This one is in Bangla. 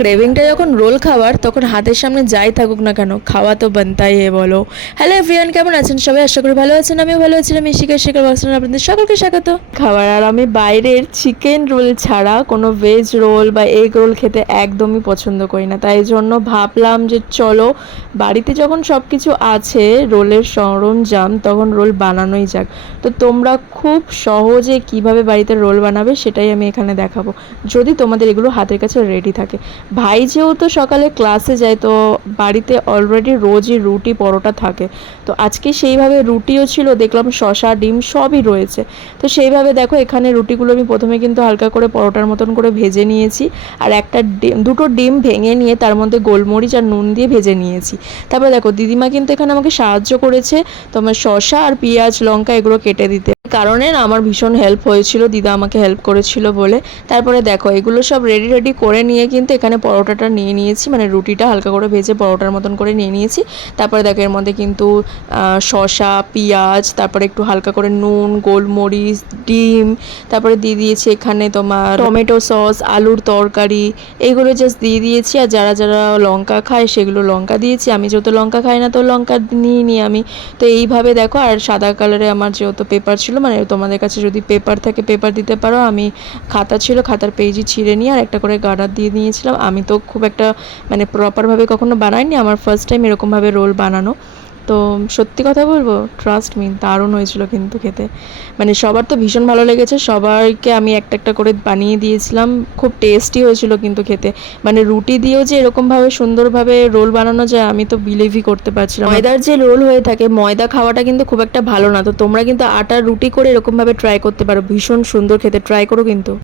ক্রেভিংটা যখন রোল খাওয়ার, তখন হাতের সামনে যাই থাকুক না কেন, খাওয়া তো বানতাই হে বলো। হ্যালো এভরিওয়ান, কেমন আছেন সবাই? আশা করি ভালো আছেন, আমিও ভালো আছিলাম। শিকার বক্সে আপনাদের সকলকে স্বাগত। খাবার আর আমি বাইরের চিকেন রোল ছাড়া কোনো ভেজ রোল বা এগ রোল খেতে একদমই পছন্দ করি না। তাই জন্য ভাবলাম যে চলো বাড়িতে যখন সব কিছু আছে রোলের সরঞ্জাম, তখন রোল বানানোই যাক। তো তোমরা খুব সহজে কিভাবে বাড়িতে রোল বানাবে সেটাই আমি এখানে দেখাবো, যদি তোমাদের এগুলো হাতের কাছে রেডি থাকে। ভাই যেহেতু সকালে ক্লাসে যায়, তো বাড়িতে অলরেডি রোজই রুটি পরোটা থাকে। তো আজকে সেইভাবে রুটিও ছিল, দেখলাম শসা ডিম সবই রয়েছে। তো সেইভাবে দেখো এখানে রুটিগুলো আমি প্রথমে কিন্তু হালকা করে পরোটার মতন করে ভেজে নিয়েছি। আর দুটো ডিম ভেঙে নিয়ে তার মধ্যে গোলমরিচ আর নুন দিয়ে ভেজে নিয়েছি। তারপরে দেখো দিদিমা কিন্তু এখানে আমাকে সাহায্য করেছে তোমার শসা আর পেঁয়াজ লঙ্কা এগুলো কেটে দিতে। কারণে না আমার ভীষণ হেল্প হয়েছিল, দিদা আমাকে হেল্প করেছিল বলে। তারপরে দেখো এগুলো সব রেডি করে নিয়ে কিন্তু এখানে পরোটাটা নিয়ে নিয়েছি, মানে রুটিটা হালকা করে ভেজে পরোটার মতন করে নিয়ে নিয়েছি। তারপরে দেখো এর মধ্যে কিন্তু শসা পেঁয়াজ, তারপরে একটু হালকা করে নুন গোলমরিচ ডিম, তারপরে দিয়ে দিয়েছি এখানে তোমার টমেটো সস আলুর তরকারি, এইগুলো জাস্ট দিয়ে দিয়েছি। আর যারা যারা লঙ্কা খায় সেগুলো লঙ্কা দিয়েছি, আমি যেহেতু লঙ্কা খাই না তো লঙ্কা নিই আমি। তো এইভাবে দেখো, আর সাদা কালারে আমার যেহেতু পেপার ছিল, মানে তোমাদের কাছে যদি পেপার থাকে পেপার দিতে পারো, আমি খাতা ছিল খাতার পেজই ছিঁড়ে নিয়ে আর একটা করে গার্ডার দিয়ে নিয়েছিলাম। আমি তো খুব একটা মানে প্রপারভাবে কখনো বানাইনি, আমার ফার্স্ট টাইম এরকমভাবে রোল বানানো। তো সত্যি কথা বলবো, ট্রাস্ট মি, দারুণ হয়েছিল কিন্তু খেতে। মানে সবার তো ভীষণ ভালো লেগেছে, সবাইকে আমি একটা একটা করে বানিয়ে দিয়েছিলাম। খুব টেস্টি হয়েছিল কিন্তু খেতে। মানে রুটি দিয়েও যে এরকমভাবে সুন্দরভাবে রোল বানানো যায় আমি তো বিলিভই করতে পারছিলাম। ময়দার যে রোল হয়ে থাকে, ময়দা খাওয়াটা কিন্তু খুব একটা ভালো না। তো তোমরা কিন্তু আটার রুটি করে এরকমভাবে ট্রাই করতে পারো, ভীষণ সুন্দর খেতে, ট্রাই করো কিন্তু।